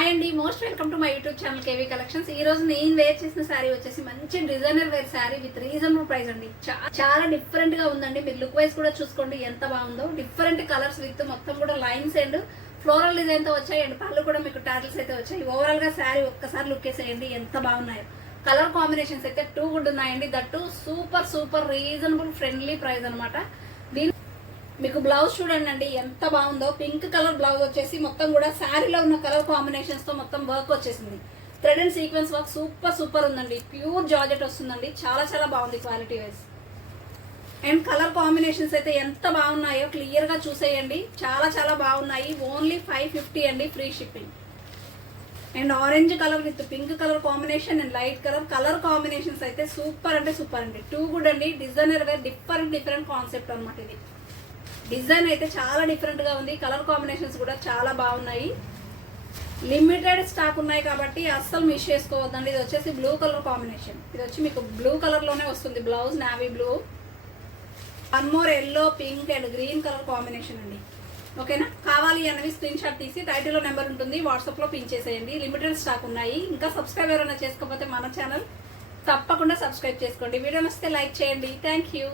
Hi అండి, most welcome to my YouTube channel KV collections. ఈ రోజు నేను వేర్ చేసిన శారీ వచ్చేసి మంచి designer wear sari with reasonable price అండి. చాలా డిఫరెంట్ గా ఉందండి. మీరు లుక్ వైజ్ కూడా చూసుకోండి ఎంత బాగుందో. డిఫరెంట్ కలర్స్ విత్ మొత్తం కూడా లైన్స్ అండ్ ఫ్లోరల్ డిజైన్ తో వచ్చాయి. అండ్ పళ్ళు కూడా మీకు టాటిల్స్ అయితే వచ్చాయి. ఓవరాల్ గా శారీ ఒక్కసారి లుక్ వేసేయండి ఎంత బాగున్నాయో. కలర్ కాంబినేషన్స్ అయితే 2 గుడ్ ఉన్నాయండి. That super super reasonable friendly price అనమాట. మీకు బ్లౌజ్ చూడండి అండి ఎంత బాగుందో. పింక్ కలర్ బ్లౌజ్ వచ్చేసి మొత్తం కూడా శారీలో ఉన్న కలర్ కాంబినేషన్స్ తో మొత్తం వర్క్ వచ్చేసింది. Thread and sequence work super super ఉందండి. ప్యూర్ జార్జెట్ వస్తుందండి. చాలా చాలా బాగుంది quality wise. And colour combinations అయితే ఎంత బాగున్నాయో క్లియర్ గా చూసేయండి. చాలా చాలా బాగున్నాయి. ఓన్లీ 550 అండి, free shipping. And orange colour with pink colour combination and light colour combinations అయితే సూపర్ అంటే సూపర్ అండి. 2 గుడ్ అండి. డిజైనర్ వేర్ డిఫరెంట్ కాన్సెప్ట్ అనమాట. ఇది డిజైన్ అయితే చాలా డిఫరెంట్ గా ఉంది. కలర్ కాంబినేషన్స్ కూడా చాలా బాగున్నాయి. లిమిటెడ్ స్టాక్ ఉన్నాయి కాబట్టి అస్సలు మిస్ చేసుకోవద్దండి. ఇది వచ్చేసి బ్లూ కలర్ కాంబినేషన్. ఇది వచ్చి మీకు బ్లూ కలర్ లోనే వస్తుంది blouse, navy blue. One more yellow, pink and green colour combination అండి. ఓకేనా? కావాలి అనేవి స్క్రీన్ షాట్ తీసి టైటిల్లో నెంబర్ ఉంటుంది, వాట్సాప్ లో పిన్ చేసేయండి. లిమిటెడ్ స్టాక్ ఉన్నాయి. ఇంకా సబ్స్క్రైబ్ ఎవరైనా చేసుకోకపోతే మన ఛానల్ తప్పకుండా సబ్స్క్రైబ్ చేసుకోండి. వీడియో నచ్చితే లైక్ చేయండి. Thank you.